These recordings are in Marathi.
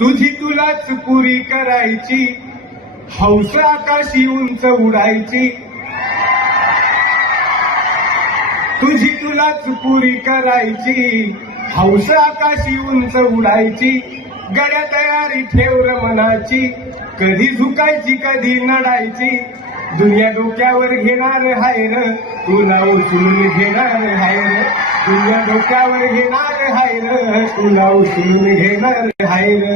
तुझी तुलाच पुरी करायची. हौस आकाशी उंच उडायची. तुझी तुलाच पुरी करायची. हौस आकाशी उंच उडायची. गड्या तयारी ठेव मनाची कधी झुकायची कधी नडायची दुनिया डोक्यावर घेणार हाय र. तुला उचलून घेणार हाय र? दुनिया डोक्यावर घेणार हाय र. तुला उचलून घेणार हाय र?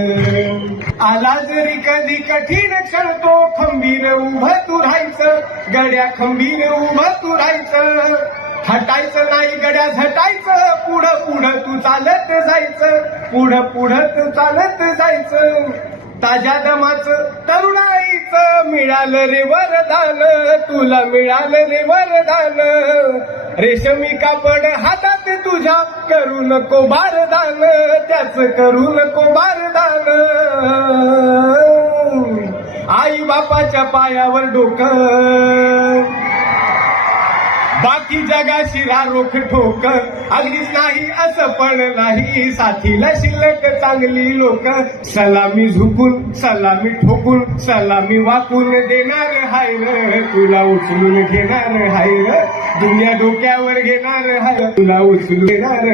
आला जरी कधी कठीण क्षण तो खंबीर उभं तू राहायचं गड्या खंबीर उभं तू राहायचं हटायचं नाही गड्या झटायचं पुढं पुढं तू चालत जायचं पुढं पुढं तू चालत जायचं. ताज्या दमाचं तरुणाईचं मिळालं रे वरदान तुला मिळालं रे वरदान. रेशमी कापड हातात तुझ्या करू नको बारदान त्याच करू नको बारदान. आई बापाच्या पायावर डोकं. बाकी जगाशी रोख ठोक अगदीच नाही असं पण नाही. साथीला शिल्लक चांगली लोक. सलामी झुकून सलामी ठोकून सलामी वाकून देणार हाय र. तुला उचलून घेणार हाय र. दुनिया डोक्यावर घेणार हाय तुला उचलून घेणार